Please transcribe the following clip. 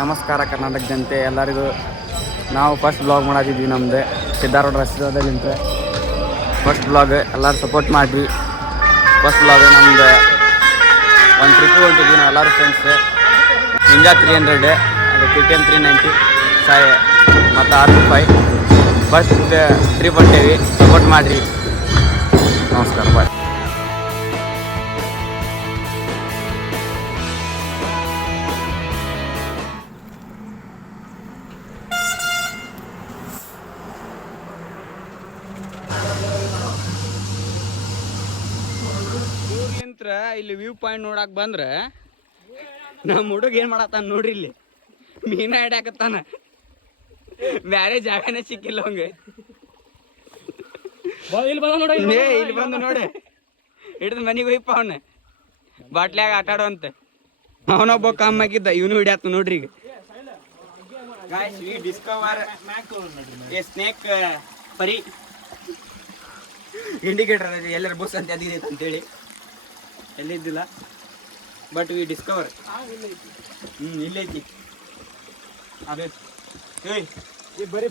ನಮಸ್ಕಾರ ಕರ್ನಾಟಕ ಜನತೆ ಎಲ್ಲರಿಗೂ. ನಾವು ಫಸ್ಟ್ ಬ್ಲಾಗ್ ಮಾಡತ್ತಿದ್ವಿ ನಮ್ಮದು ಸಿದ್ದಾರೋಡ್ ರಸ್ತೆದಲ್ಲಿಂತ ಫಸ್ಟ್ ಬ್ಲಾಗ್. ಎಲ್ಲರೂ ಸಪೋರ್ಟ್ ಮಾಡಿರಿ. ಫಸ್ಟ್ ಬ್ಲಾಗ್ ನಮ್ದು ಒಂದು ಟ್ರಿಪ್ ಹೊಂಟಿದ್ವಿ ನಾವು ಎಲ್ಲರೂ ಫ್ರೆಂಡ್ಸ್. ನಿಂಜಾ 300 ಅದು KTM 390 ಮತ್ತು R5 ಫಸ್ಟ್ ಟ್ರಿಪ್ ಹೊಂಟೇವಿ. ಸಪೋರ್ಟ್ ಮಾಡಿರಿ. ನಮಸ್ಕಾರ, ಬಾಯ್. ಇಲ್ಲಿ ವ್ಯೂ ಪಾಯಿಂಟ್ ನೋಡಕ್ ಬಂದ್ರೆ ನಮ್ಮ ಹುಡುಗ ಏನ್ ಮಾಡತ್ತಾನ ನೋಡ್ರಿ. ಇಲ್ಲಿ ಮೀನ ಹಿಡ್ಯಾಕತ್ತಾನ. ಬ್ಯಾರೆ ಜಾಗನೇ ಸಿಕ್ಕಿಲ್ಲ ಅವಂಗೆ. ಇಲ್ಲಿ ಬಂದು ನೋಡಿ ಹಿಡಿದು ಮನೆಗೆ ಹೋಯ್ಪ ಅವನ ಬಾಟ್ಲ್ಯಾಗ ಆಟಾಡುವಂತೆ. ಅವನೊಬ್ಬ ಕಮ್ಮ ಆಗಿದ್ದ, ಇವನು ಹಿಡಿಯಾತ ನೋಡ್ರಿ. ಈಗ ಡಿಸ್ಕವರ್ ಸ್ನೇಕ್ ಪರಿ ಇಂಡಿಕೇಟರ್ ಎಲ್ಲರ ಬಸ್ ಅಂತ ಅದಿದೆ ಅಂತೇಳಿ ಎಲ್ಲಿದ್ದಿಲ್ಲ. ಬಟ್ ವಿ ಡಿಸ್ಕವರ್ ಇಲ್ಲೈತಿ. ಅದೇ ಬರೀ